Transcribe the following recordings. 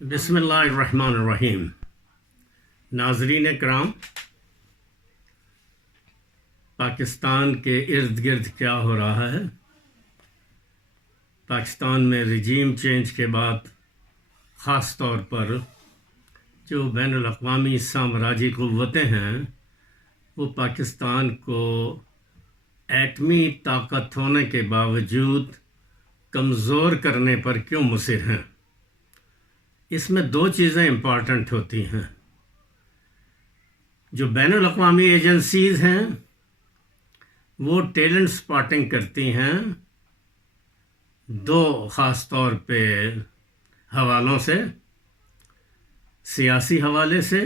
بسم اللہ الرحمن الرحیم۔ ناظرین کرام، پاکستان کے ارد گرد کیا ہو رہا ہے؟ پاکستان میں رجیم چینج کے بعد خاص طور پر جو بین الاقوامی سامراجی قوتیں ہیں وہ پاکستان کو ایٹمی طاقت ہونے کے باوجود کمزور کرنے پر کیوں مصر ہیں؟ اس میں دو چیزیں امپورٹنٹ ہوتی ہیں۔ جو بین الاقوامی ایجنسیز ہیں وہ ٹیلنٹ سپاٹنگ کرتی ہیں دو خاص طور پہ حوالوں سے، سیاسی حوالے سے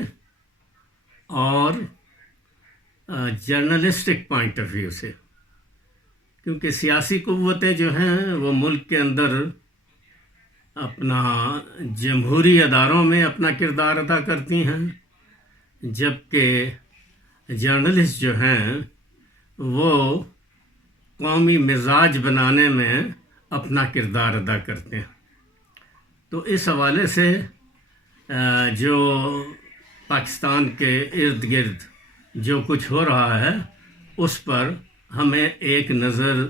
اور جرنلسٹک پوائنٹ آف ویو سے، کیونکہ سیاسی قوتیں جو ہیں وہ ملک کے اندر اپنا جمہوری اداروں میں اپنا کردار ادا کرتی ہیں، جبکہ جرنلسٹ جو ہیں وہ قومی مزاج بنانے میں اپنا کردار ادا کرتے ہیں۔ تو اس حوالے سے جو پاکستان کے ارد گرد جو کچھ ہو رہا ہے اس پر ہمیں ایک نظر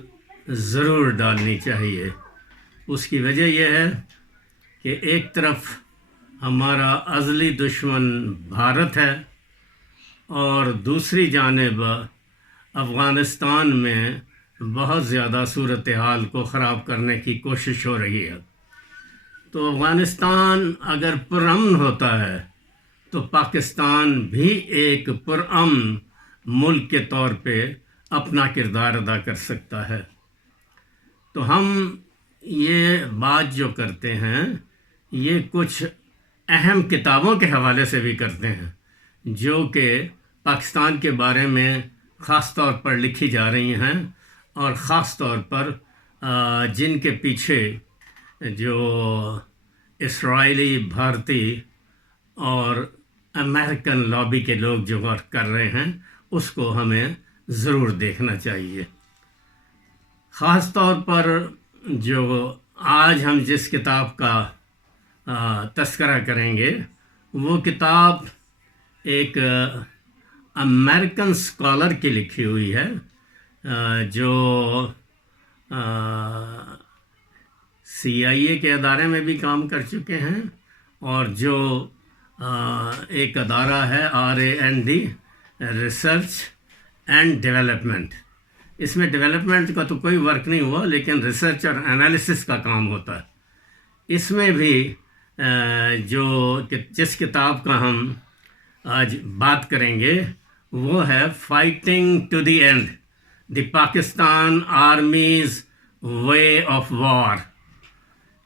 ضرور ڈالنی چاہیے۔ اس کی وجہ یہ ہے کہ ایک طرف ہمارا ازلی دشمن بھارت ہے اور دوسری جانب افغانستان میں بہت زیادہ صورتحال کو خراب کرنے کی کوشش ہو رہی ہے۔ تو افغانستان اگر پرامن ہوتا ہے تو پاکستان بھی ایک پرامن ملک کے طور پہ اپنا کردار ادا کر سکتا ہے۔ تو ہم یہ بات جو کرتے ہیں یہ کچھ اہم کتابوں کے حوالے سے بھی کرتے ہیں جو کہ پاکستان کے بارے میں خاص طور پر لکھی جا رہی ہیں، اور خاص طور پر جن کے پیچھے جو اسرائیلی، بھارتی اور امریکن لابی کے لوگ جو ورک کر رہے ہیں اس کو ہمیں ضرور دیکھنا چاہیے۔ خاص طور پر جو آج ہم جس کتاب کا تذکرہ کریں گے وہ کتاب ایک امریکن اسکالر کی لکھی ہوئی ہے جو CIA کے ادارے میں بھی کام کر چکے ہیں، اور جو ایک ادارہ ہے RAND، ریسرچ اینڈ ڈیولپمنٹ۔ اس میں ڈیولپمنٹ کا تو کوئی ورک نہیں ہوا، لیکن ریسرچ اور انالیسس کا کام ہوتا ہے۔ اس میں بھی جس کتاب کا ہم آج بات کریں گے وہ ہے fighting to the end, the Pakistan armies way of war.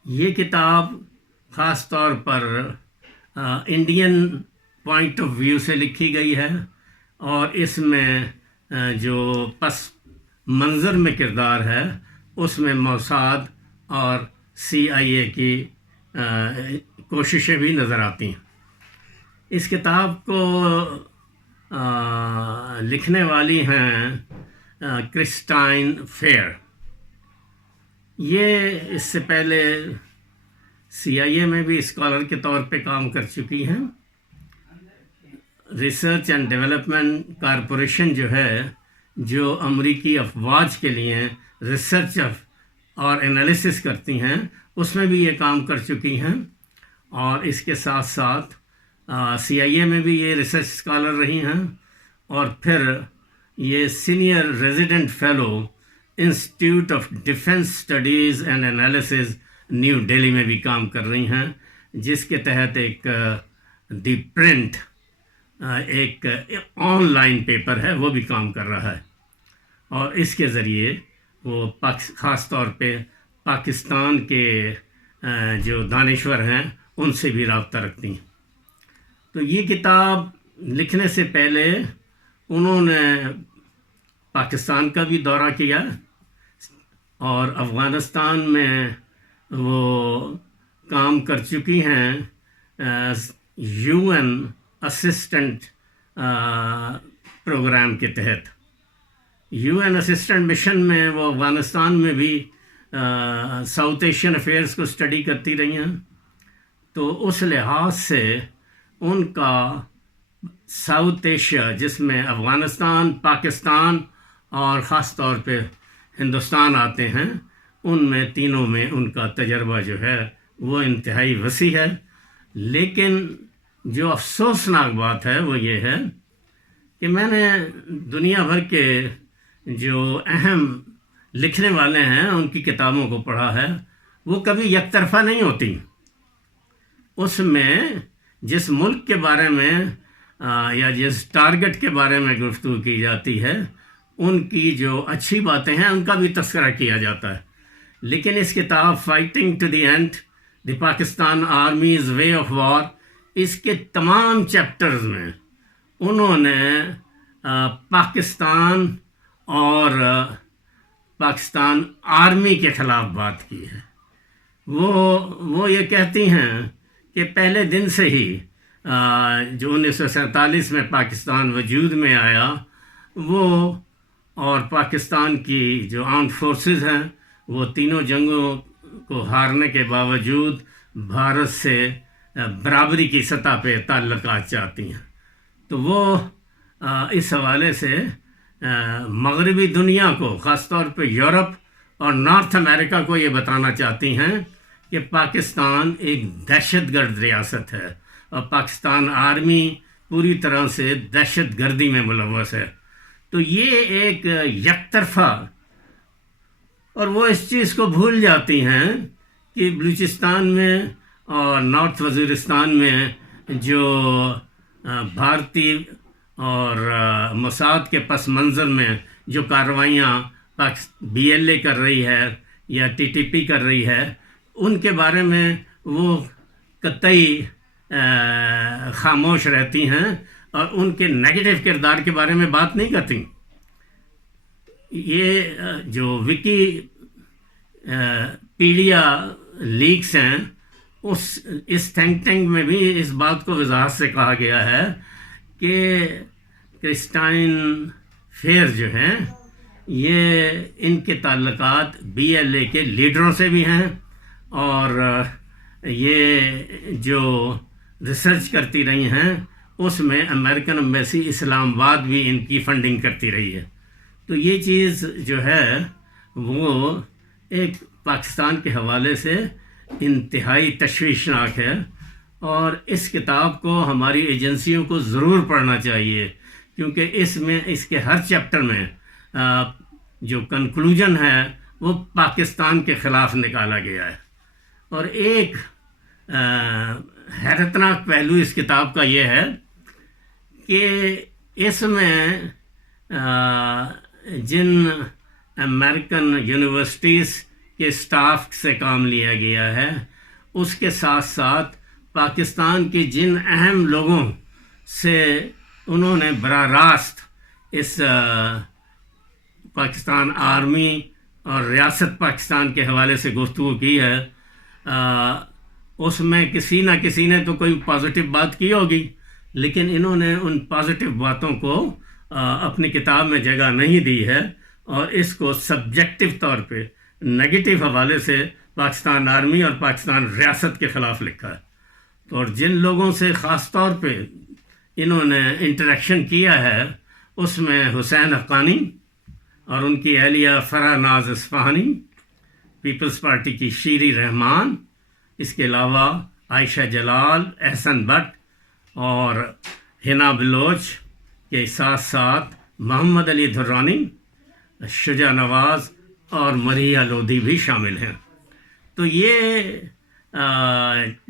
یہ کتاب خاص طور پر انڈین پوائنٹ آف ویو سے لکھی گئی ہے، اور اس میں جو پس منظر میں کردار ہے اس میں موساد اور CIA کی کوششیں بھی نظر آتی ہیں۔ اس کتاب کو لکھنے والی ہیں کرسٹائن فیئر۔ یہ اس سے پہلے CIA میں بھی اسکالر کے طور پہ کام کر چکی ہیں۔ ریسرچ اینڈ ڈیولپمنٹ کارپوریشن جو ہے، جو امریکی افواج کے لیے ریسرچ اور انالیسس کرتی ہیں، اس میں بھی یہ کام کر چکی ہیں، اور اس کے ساتھ ساتھ CIA میں بھی یہ ریسرچ اسکالر رہی ہیں، اور پھر یہ senior resident fellow institute of defence studies and analysis new Delhi میں بھی کام کر رہی ہیں، جس کے تحت ایک دی پرنٹ ایک آن لائن پیپر ہے وہ بھی کام کر رہا ہے، اور اس کے ذریعے وہ خاص طور پہ پاکستان کے جو دانشور ہیں ان سے بھی رابطہ رکھتی ہیں۔ تو یہ کتاب لکھنے سے پہلے انہوں نے پاکستان کا بھی دورہ کیا، اور افغانستان میں وہ کام کر چکی ہیں UN اسسٹنٹ پروگرام کے تحت۔ UN اسسٹنٹ مشن میں وہ افغانستان میں بھی ساؤتھ ایشین افیئرس کو اسٹڈی کرتی رہی ہیں، تو اس لحاظ سے ان کا ساؤتھ ایشیا، جس میں افغانستان، پاکستان اور خاص طور پہ ہندوستان آتے ہیں، ان میں تینوں میں ان کا تجربہ جو ہے وہ انتہائی وسیع ہے. لیکن جو افسوسناک بات ہے وہ یہ ہے کہ میں نے دنیا بھر کے جو اہم لکھنے والے ہیں ان کی کتابوں کو پڑھا ہے، وہ کبھی یک طرفہ نہیں ہوتی. اس میں جس ملک کے بارے میں یا جس ٹارگٹ کے بارے میں گفتگو کی جاتی ہے، ان کی جو اچھی باتیں ہیں ان کا بھی تذکرہ کیا جاتا ہے. لیکن اس کتاب fighting to the end the Pakistan armies way of war, اس کے تمام چیپٹرز میں انہوں نے پاکستان اور پاکستان آرمی کے خلاف بات کی ہے. وہ یہ کہتی ہیں کہ پہلے دن سے ہی جو 1947 میں پاکستان وجود میں آیا، وہ اور پاکستان کی جو آرمڈ فورسز ہیں وہ تینوں جنگوں کو ہارنے کے باوجود بھارت سے برابری کی سطح پہ تعلقات چاہتی ہیں. تو وہ اس حوالے سے مغربی دنیا کو، خاص طور پہ یورپ اور نارتھ امریکہ کو یہ بتانا چاہتی ہیں کہ پاکستان ایک دہشت گرد ریاست ہے اور پاکستان آرمی پوری طرح سے دہشت گردی میں ملوث ہے. تو یہ ایک یک طرفہ، اور وہ اس چیز کو بھول جاتی ہیں کہ بلوچستان میں اور نارتھ وزیرستان میں جو بھارتی اور موساد کے پس منظر میں جو کارروائیاں بی ایل اے کر رہی ہے یا ٹی ٹی پی کر رہی ہے، ان کے بارے میں وہ قطعی خاموش رہتی ہیں اور ان کے نیگیٹو کردار کے بارے میں بات نہیں کرتی. یہ جو وکی پیڈیا لیکس ہیں، اس تھنک ٹینک میں بھی اس بات کو وضاحت سے کہا گیا ہے کہ کرسٹائن فیئر جو ہیں، یہ ان کے تعلقات بی ایل اے کے لیڈروں سے بھی ہیں، اور یہ جو ریسرچ کرتی رہی ہیں اس میں امریکن ایمبیسی اسلام آباد بھی ان کی فنڈنگ کرتی رہی ہے. تو یہ چیز جو ہے وہ ایک پاکستان کے حوالے سے انتہائی تشویشناک ہے، اور اس کتاب کو ہماری ایجنسیوں کو ضرور پڑھنا چاہیے، کیونکہ اس میں اس کے ہر چیپٹر میں جو کنکلوژن ہے وہ پاکستان کے خلاف نکالا گیا ہے. اور ایک حیرتناک پہلو اس کتاب کا یہ ہے کہ اس میں جن امریکن یونیورسٹیز کے اسٹاف سے کام لیا گیا ہے، اس کے ساتھ ساتھ پاکستان کے جن اہم لوگوں سے انہوں نے براہ راست اس پاکستان آرمی اور ریاست پاکستان کے حوالے سے گفتگو کی ہے، اس میں کسی نہ کسی نے تو کوئی پازیٹیو بات کی ہوگی، لیکن انہوں نے ان پازیٹیو باتوں کو اپنی کتاب میں جگہ نہیں دی ہے، اور اس کو سبجیکٹو طور پہ نگیٹو حوالے سے پاکستان آرمی اور پاکستان ریاست کے خلاف لکھا ہے. اور جن لوگوں سے خاص طور پہ انہوں نے انٹریکشن کیا ہے، اس میں حسین حقانی اور ان کی اہلیہ فرح ناز اصفہانی، پیپلز پارٹی کی شیری رحمان، اس کے علاوہ عائشہ جلال، احسن بٹ اور حنا بلوچ کے ساتھ ساتھ محمد علی دھرانی، شجاع نواز اور مریہ لودھی بھی شامل ہیں. تو یہ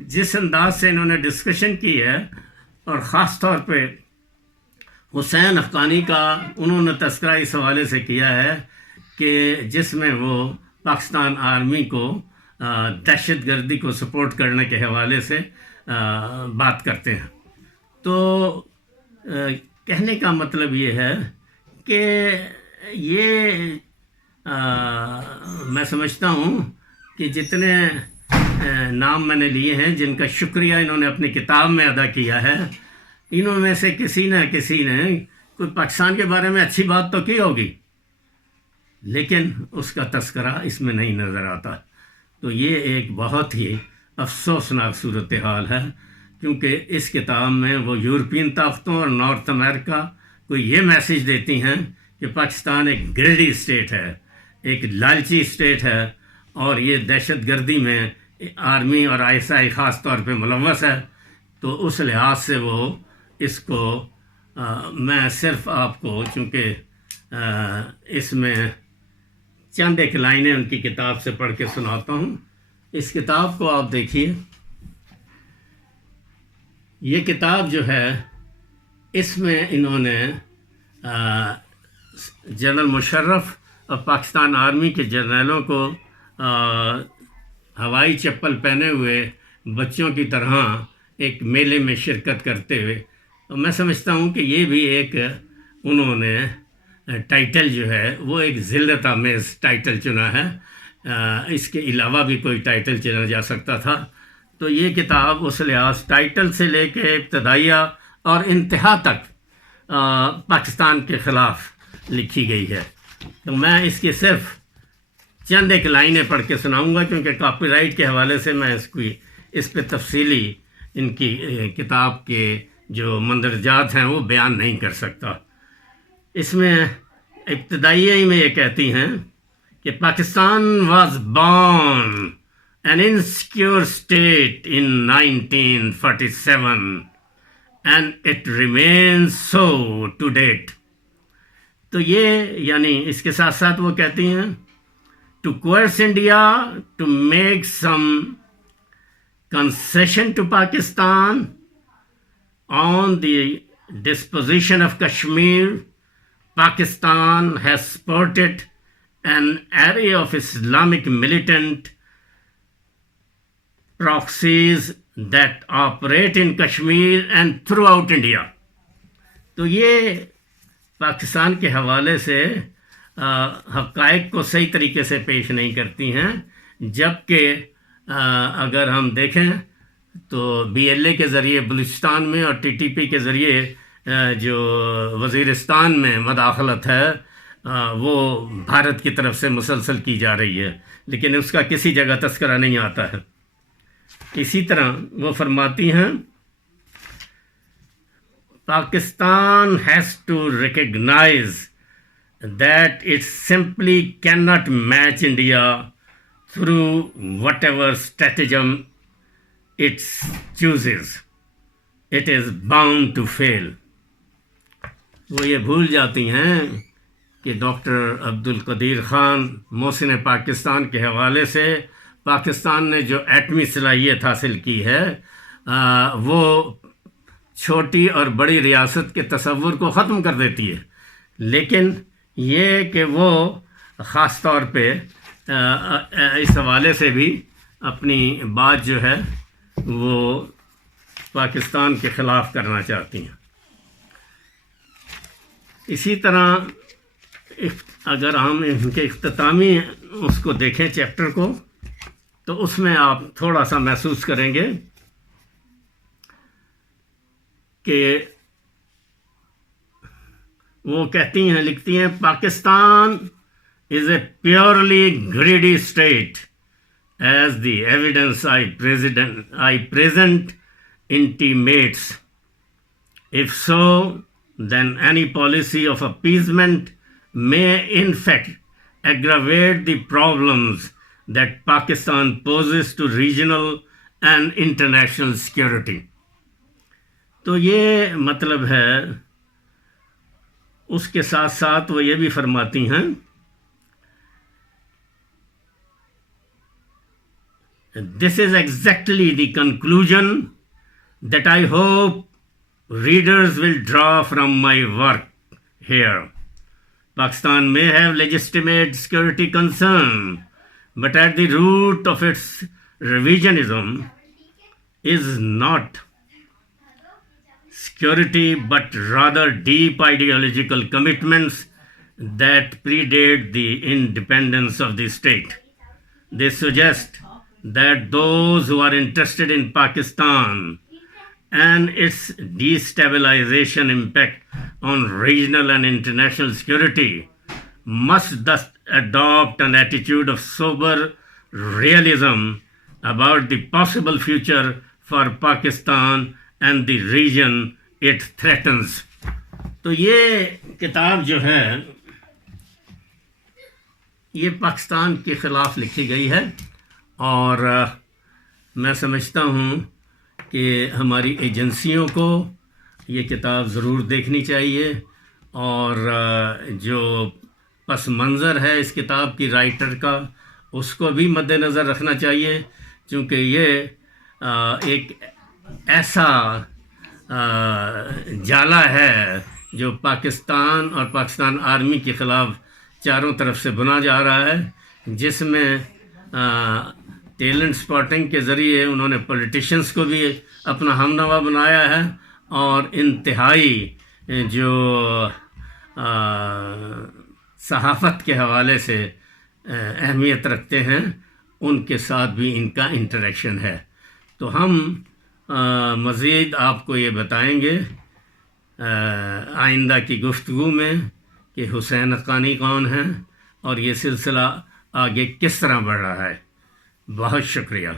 جس انداز سے انہوں نے ڈسکشن کی ہے، اور خاص طور پہ حسین حقانی کا انہوں نے تذکرہ اس حوالے سے کیا ہے کہ جس میں وہ پاکستان آرمی کو دہشت گردی کو سپورٹ کرنے کے حوالے سے بات کرتے ہیں. تو کہنے کا مطلب یہ ہے کہ یہ میں سمجھتا ہوں کہ جتنے نام میں نے لیے ہیں جن کا شکریہ انہوں نے اپنی کتاب میں ادا کیا ہے، انہوں میں سے کسی نہ کسی نے کوئی پاکستان کے بارے میں اچھی بات تو کی ہوگی، لیکن اس کا تذکرہ اس میں نہیں نظر آتا. تو یہ ایک بہت ہی افسوسناک صورتحال ہے، کیونکہ اس کتاب میں وہ یورپین طاقتوں اور نارتھ امریکہ کو یہ میسیج دیتی ہیں کہ پاکستان ایک گریڈی اسٹیٹ ہے، ایک لالچی اسٹیٹ ہے، اور یہ دہشت گردی میں آرمی اور ISI خاص طور پہ ملوث ہے۔ تو اس لحاظ سے وہ اس کو میں صرف آپ کو، چونکہ اس میں چند ایک لائنیں ان کی کتاب سے پڑھ کے سناتا ہوں۔ اس کتاب کو آپ دیکھیے، یہ کتاب جو ہے اس میں انہوں نے جنرل مشرف اور پاکستان آرمی کے جرنیلوں کو ہوائی چپل پہنے ہوئے بچوں کی طرح ایک میلے میں شرکت کرتے ہوئے، میں سمجھتا ہوں کہ یہ بھی ایک انہوں نے ٹائٹل جو ہے وہ ایک ذلت آمیز ٹائٹل چنا ہے، اس کے علاوہ بھی کوئی ٹائٹل چنا جا سکتا تھا۔ تو یہ کتاب اس لحاظ ٹائٹل سے لے کے ابتدائیہ اور انتہا تک پاکستان کے خلاف لکھی گئی ہے۔ تو میں اس کی صرف چند ایک لائنیں پڑھ کے سناؤں گا، کیونکہ کاپی رائٹ کے حوالے سے میں اس پہ تفصیلی ان کی کتاب کے جو مندرجات ہیں وہ بیان نہیں کر سکتا۔ اس میں ابتدائیہ ہی میں یہ کہتی ہیں کہ Pakistan was born an insecure state in 1947 and it remains so to date۔ تو یہ یعنی اس کے ساتھ ساتھ وہ کہتی ہیں to coerce India to make some concession to Pakistan on the disposition of Kashmir, Pakistan has supported an array of Islamic militant proxies that operate in Kashmir and throughout India۔ تو یہ پاکستان کے حوالے سے حقائق کو صحیح طریقے سے پیش نہیں کرتی ہیں، جبکہ اگر ہم دیکھیں تو BLA کے ذریعے بلوچستان میں اور TTP کے ذریعے جو وزیرستان میں مداخلت ہے وہ بھارت کی طرف سے مسلسل کی جا رہی ہے، لیکن اس کا کسی جگہ تذکرہ نہیں آتا ہے۔ اسی طرح وہ فرماتی ہیں Pakistan has to recognise that it simply cannot match India through whatever stratagem it chooses. It is bound to fail۔ وہ یہ بھول جاتی ہیں کہ ڈاکٹر عبدالقدیر خان محسن پاکستان کے حوالے سے پاکستان نے جو ایٹمی صلاحیت حاصل کی ہے وہ چھوٹی اور بڑی ریاست کے تصور کو ختم کر دیتی ہے، لیکن یہ کہ وہ خاص طور پہ اس حوالے سے بھی اپنی بات جو ہے وہ پاکستان کے خلاف کرنا چاہتی ہیں۔ اسی طرح اگر ہم ان کے اختتامی اس کو دیکھیں چیپٹر کو، تو اس میں آپ تھوڑا سا محسوس کریں گے کہ وہ کہتی ہیں، لکھتی ہیں Pakistan is a purely greedy state as the evidence I present intimates. If so, then any policy of appeasement may in fact aggravate the problems that Pakistan poses to regional and international security۔ تو یہ مطلب ہے۔ اس کے ساتھ ساتھ وہ یہ بھی فرماتی ہیں This is exactly the conclusion that I hope readers will draw from my work here. Pakistan may have legitimate security concern, but at the root of its revisionism is not security, but rather deep ideological commitments that predate the independence of the state. They suggest that those who are interested in Pakistan and its destabilization impact on regional and international security must thus adopt an attitude of sober realism about the possible future for Pakistan and the region it threatens. تو یہ کتاب جو ہے یہ پاکستان کے خلاف لکھی گئی ہے، اور میں سمجھتا ہوں کہ ہماری ایجنسیوں کو یہ کتاب ضرور دیکھنی چاہیے، اور جو پس منظر ہے اس کتاب کی رائٹر کا اس کو بھی مد نظر رکھنا چاہیے، چونکہ یہ ایک ایسا جالا ہے جو پاکستان اور پاکستان آرمی کے خلاف چاروں طرف سے بنا جا رہا ہے، جس میں ٹیلنٹ سپاٹنگ کے ذریعے انہوں نے پولیٹیشنز کو بھی اپنا ہمنوا بنایا ہے، اور انتہائی جو صحافت کے حوالے سے اہمیت رکھتے ہیں ان کے ساتھ بھی ان کا انٹریکشن ہے۔ تو ہم مزید آپ کو یہ بتائیں گے آئندہ کی گفتگو میں کہ حسین حقانی کون ہیں اور یہ سلسلہ آگے کس طرح بڑھ رہا ہے۔ بہت شکریہ۔